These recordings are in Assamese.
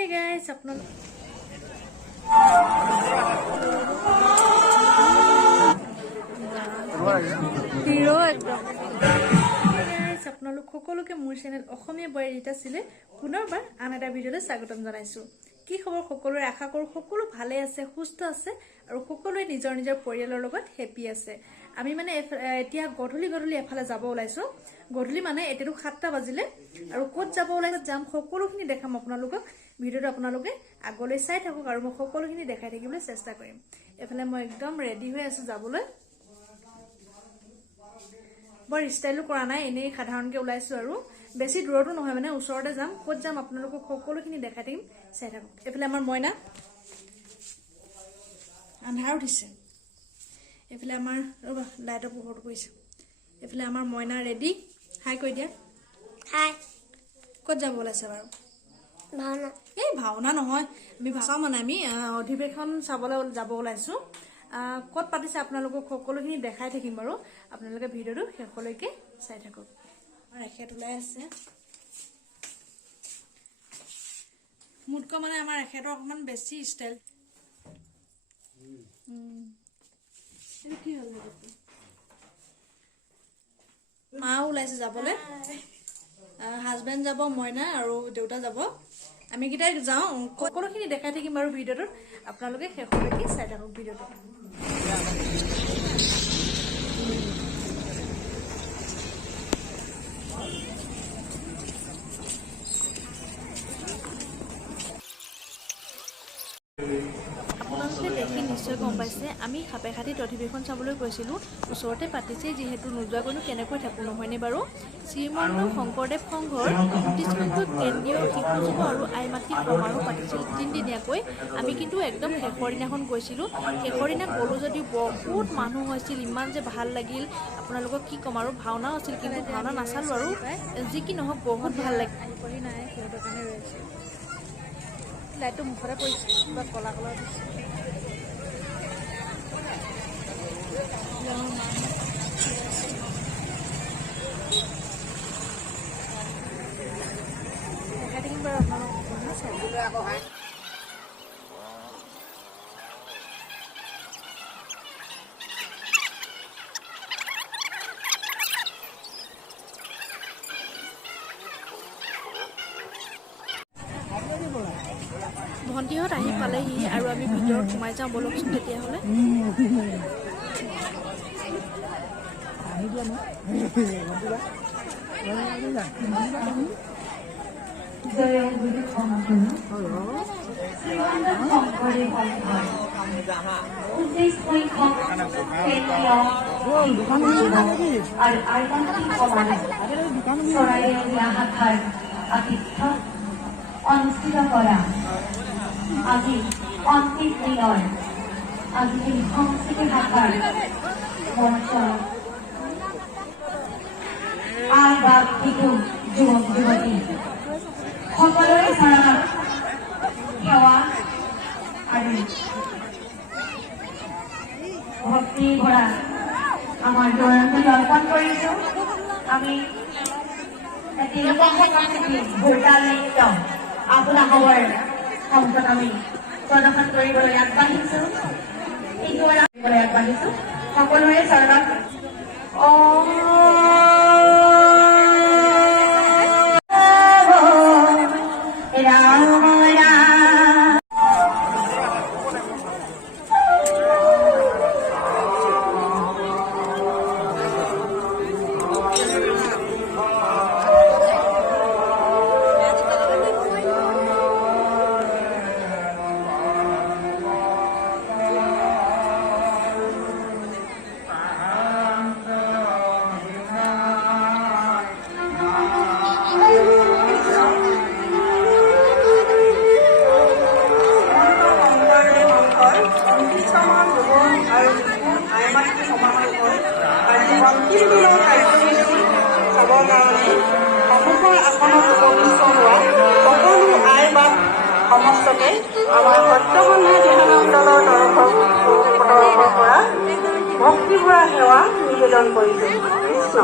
Hey guys, अपना হিৰো একদম আপোনালোক সকলোকে মোৰ চেনেল অসমীয়া বয়াৰীটা চিলে পুনৰবাৰ আন এটা ভিডিঅ'লৈ স্বাগতম জনাইছো। কি খবৰ সকলোৰে? আশা কৰো সকলো ভালে আছে, সুস্থ আছে আৰু সকলোৱে নিজৰ নিজৰ পৰিয়ালৰ লগত হেপি আছে। আমি মানে এতিয়া গধূলি এফালে যাব ওলাইছো। গধূলি মানে এতিয়াটো 7টা বাজিলে আৰু ক'ত যাব ওলাইছো যাম সকলোখিনি দেখাম আপোনালোকক। ভিডিঅ'টো আপোনালোকে আগলৈ চাই থাকক আৰু মই সকলোখিনি দেখাই থাকিবলৈ চেষ্টা কৰিম। এফালে মই একদম ৰেডি হৈ আছো যাবলৈ। বৰ ষ্টাইলো কৰা নাই, এনেই সাধাৰণকৈ ওলাইছো আৰু বেছি দূৰতো নহয়, মানে ওচৰতে যাম। ক'ত যাম আপোনালোকক সকলোখিনি দেখাই থাকিম, চাই থাকক। এফালে আমাৰ মইনা আন্ধাৰ উঠিছে, এফালে আমাৰ ৰ'বা লাইটৰ পোহৰটো পৰিছে। এফালে আমাৰ মইনা ৰেডি। হাই কৈ দিয়া। হাই। ক'ত যাব ওলাইছে বাৰু? ভাওনা। এই ভাওনা নহয়, আমি ভাষা মানে আমি অধিৱেশন চাবলৈ যাব ওলাইছো। ক'ত পাতিছে আপোনালোকক সকলোখিনি দেখাই থাকিম বাৰু। আপোনালোকে ভিডিঅ'টো শেষলৈকে চাই থাকক। আমাৰ এখেত ওলাই আছে। মোতকৈ মানে আমাৰ এখেতৰ অকণমান বেছি ষ্টাইল। কি হ'ল? মা ওলাইছে যাবলৈ, হাজবেণ্ড যাব, মইনা আৰু দেউতা যাব। আমি কেইটাই যাওঁ, সকলোখিনি দেখাই থাকিম বাৰু ভিডিঅ'টোত। আপোনালোকে শেষলৈকে চাই থাকক ভিডিঅ'টো। আপোনালোকে দেখি নিশ্চয় গম পাইছে আমি সাপে খাটিত অধিৱেশন চাবলৈ গৈছিলোঁ। ওচৰতে পাতিছে যিহেতু নোযোৱাকৈনো কেনেকৈ থাকোঁ, নহয়নে বাৰু? শ্ৰীমন্ত শংকৰদেৱ সংঘৰ 29সংখ্যক কেন্দ্ৰীয় শিশু যুৱ আৰু আই মাতৃ সমাৰোহ পাতিছিল তিনিদিনীয়াকৈ। আমি কিন্তু একদম শেষৰ দিনাখন গৈছিলোঁ। শেষৰ দিনা গ'লোঁ যদিও বহুত মানুহ হৈছিল, ইমান যে ভাল লাগিল আপোনালোকক কি ক'ম আৰু। ভাওনাও আছিল কিন্তু ভাওনা নাচালোঁ আৰু যি কি নহওক বহুত ভাল লাগিল। আহি পঢ়ি নাই, সিহঁতৰ কাৰণে ৰৈ আছে। লাইটটো মুখতে পৰিছে, কিবা কলা কলা দিছে। দেখাই থাকিম বাৰু আপোনালোকক। ভণ্টিহঁত আহি পালেহি আৰু আমি ভিতৰত সোমাই যাওঁ বলকচোন তেতিয়াহ'লে। অনুষ্ঠিত কৰা আজি অন্তিম দিনৰ আজিকালি সংস্কৃতি ভাষাৰ মঞ্চ আই বা শিশু যুৱক যুৱতী সকলোৰে চৰণত সেৱা আৰু ভক্তি ভৰা আমাৰ জয়ন্তী অৰ্পণ কৰিছোঁ। আমি ভোটাৰ নৃত্য আপোনাসৱৰ সংগত আমি প্ৰদৰ্শন কৰিবলৈ আগবাঢ়িছোঁ, সকলোৰে চৰণত সমস্তকে আমাৰ সত্যবন্ধা দিহানামণ্ডলৰ তৰফৰ পৰা ভক্তিভৰা সেৱা নিবেদন কৰিছোঁ। কৃষ্ণ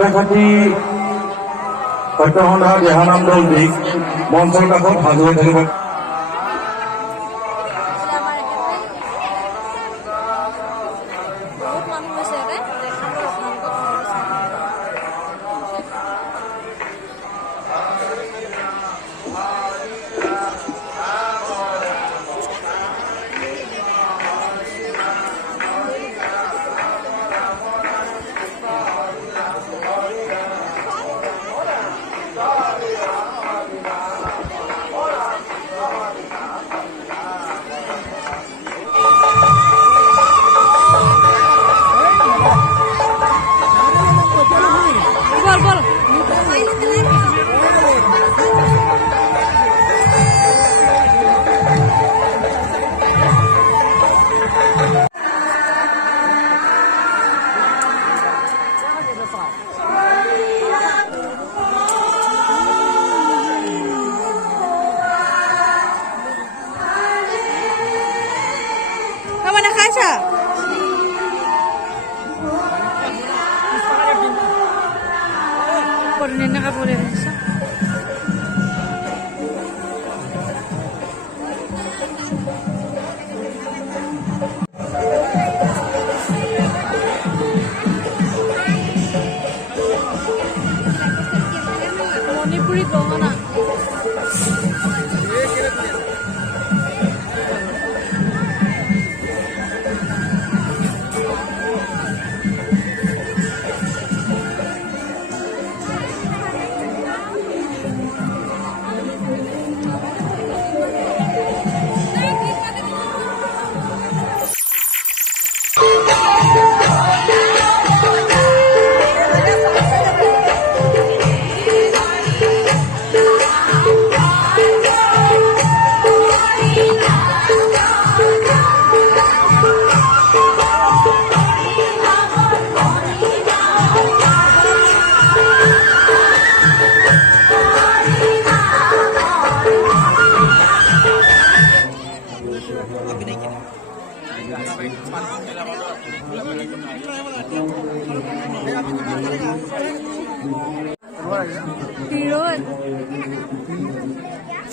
খাপেখাতি সত্যসন্ধা দিহানাম দল দিশ মঞ্চৰ কাষত সাজু হৈ থাকিব। বহুত মানুহ হৈছে ইয়াতে দেখাব আপোনালোকক খাইছা এনেকা পৰি আহিছা মণিপুৰী গহনা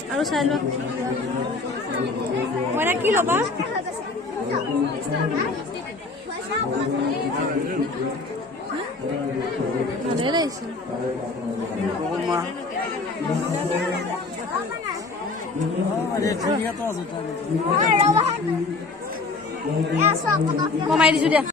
আৰু চাই লোৱা মই কি ল'বা ভালে লাগিছে মই মাৰি দিছো দিয়া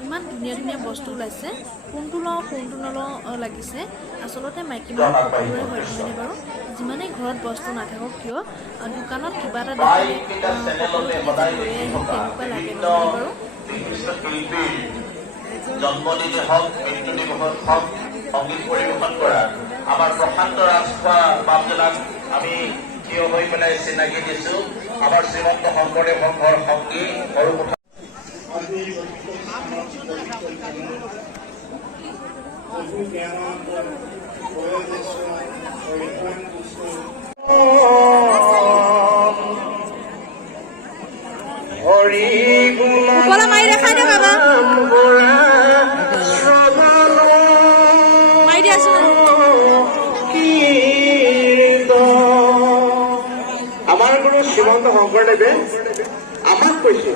ইমান ধুনীয়া ধুনীয়া বস্তু ওলাইছে কোনটো লওঁ কোনটো নলওঁ লাগিছে আচলতে মাইকী মানুহ সকলোৰে হয়নে বাৰু যিমানেই ঘৰত বস্তু নাথাকক কিয় দোকানত কিবা এটা দেখিলে তেনেকুৱা লাগে নহয় বাৰু জন্মদিনে হওক মৃত্যু দিৱসত হওক সংগীত পৰিৱেশন কৰা আমাৰ প্ৰশান্ত ৰাজখোৱা বাপজনাক আমি থিয় হৈ পেলাই চিনাকি দিছো আমাৰ শ্ৰীমন্ত শংকৰদেৱ সংঘৰ সংগী সৰু কথা ওপৰলৈ মাৰি দেখাই দিয়ক বাবা মাৰি দিয়া আছো আমাৰ গুৰু শ্ৰীমন্ত শংকৰদেৱে আমাক কৈছে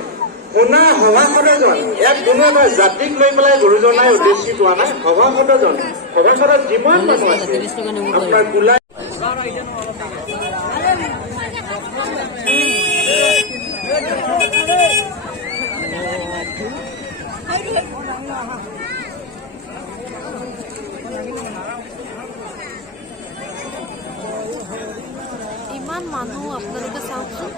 শুনা সভাসদজন ইয়াত কোনো এটা জাতিক লৈ পেলাই গুৰুজনাই উদ্দেশ্যিত হোৱা নাই সভাসদজন সভাসদত যিমান মানুহ আছে আপোনাৰ গোলাই ইমান মানুহ আপোনালোকে চাওকচোন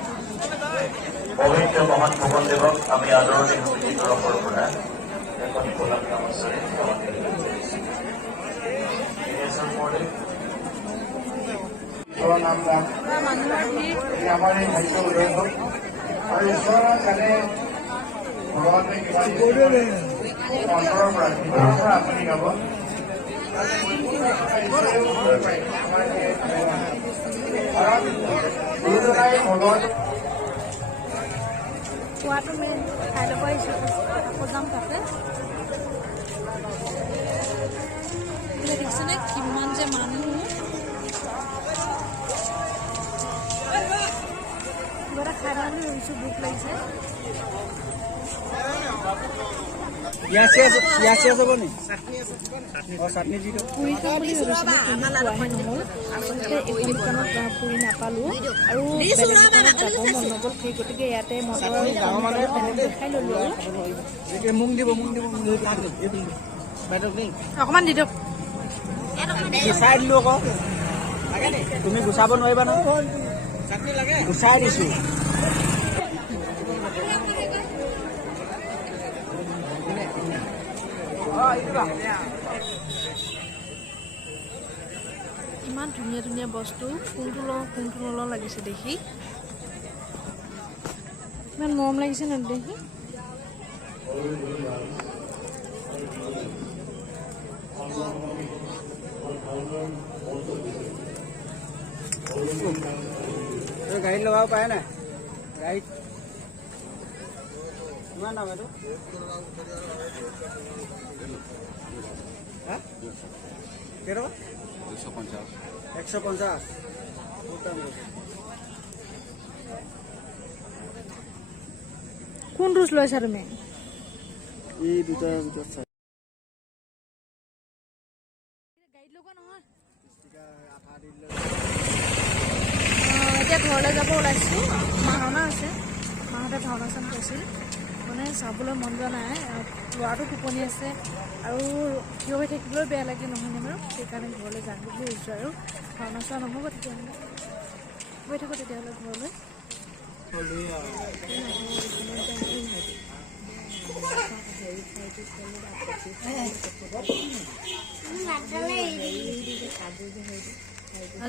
পবিত্ৰ মহান ভগৱদেৱক আমি আদৰণি সমিতি তৰফৰ পৰা এখন গোলাপ গামোচাৰে আমাৰ এই ভাগ্য উদয় হওক আৰু ঈশ্বৰৰ কাৰণে ভগৱানে কিবা অন্তৰৰ পৰা আপুনি গাব খোৱাটো মেইন খাই ল'ব আহিছোঁ আকৌ যাম তাতে দেখিছেনে কিমান যে মানুহ কিবা এটা খাই লওঁ বুলি ভাবিছোঁ ভোক লাগিছে পুৰি খাম বুলি ভাবিছিলোঁ খোৱাহে নহ'ল আচলতে এইখন দোকানত পুৰি নাপালোঁ আৰু বেলেগ দোকানত যাবও মন নগ'ল সেই গতিকে ইয়াতে মটৰ আৰু তেনেকৈ খাই ল'লোঁ অকণমান দি দিয়ক গুচাই দিলো আকৌ তুমি গুচাব নোৱাৰিবা নহয় গুচাই দিছো ইমান ধুনীয়া ধুনীয়া বস্তু কোনটো নলওঁ লাগিছে দেখি ইমান মৰম লাগিছে ন দেখি গাড়ীত লগাব পাৰে নাই গাড়ীত কিমান দাম এইটো কেইটকা 150 কোন ৰুচ লৈছা তুমি এই দুটা চাই গাড়ীত লগোৱা নহয় এতিয়া ঘৰলৈ যাব ওলাইছোঁ ভাওনা আছে মাহঁতে ভাওনা চান কৈছিল মানে চাবলৈ মন যোৱা নাই ল'ৰাটো টোপনি আছে আৰু থিয় হৈ থাকিবলৈও বেয়া লাগে নহয়নে বাৰু সেইকাৰণে ঘৰলৈ যাম বুলি ভাবিছোঁ আৰু ভাওনা চোৱা নহ'ব তেতিয়াহ'লে গৈ থাকোঁ তেতিয়াহ'লে ঘৰলৈ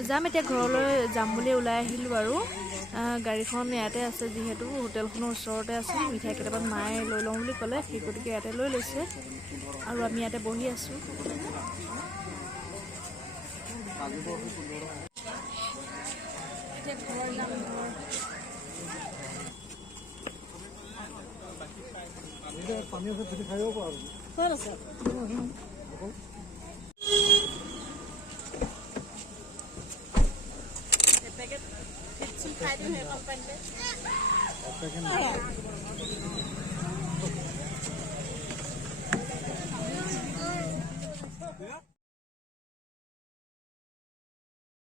যাম এতিয়া ঘৰলৈ যাম বুলি ওলাই আহিলোঁ আৰু গাড়ীখন ইয়াতে আছে যিহেতু হোটেলখনৰ ওচৰতে আছে মিঠাই কেইটামান মায়ে লৈ লওঁ বুলি ক'লে সেই গতিকে ইয়াতে লৈ লৈছে আৰু আমি ইয়াতে বহি আছোঁ এতিয়া ঘৰ যাম ক'ত আছে খাই দিওঁ সেই কোম্পানীতে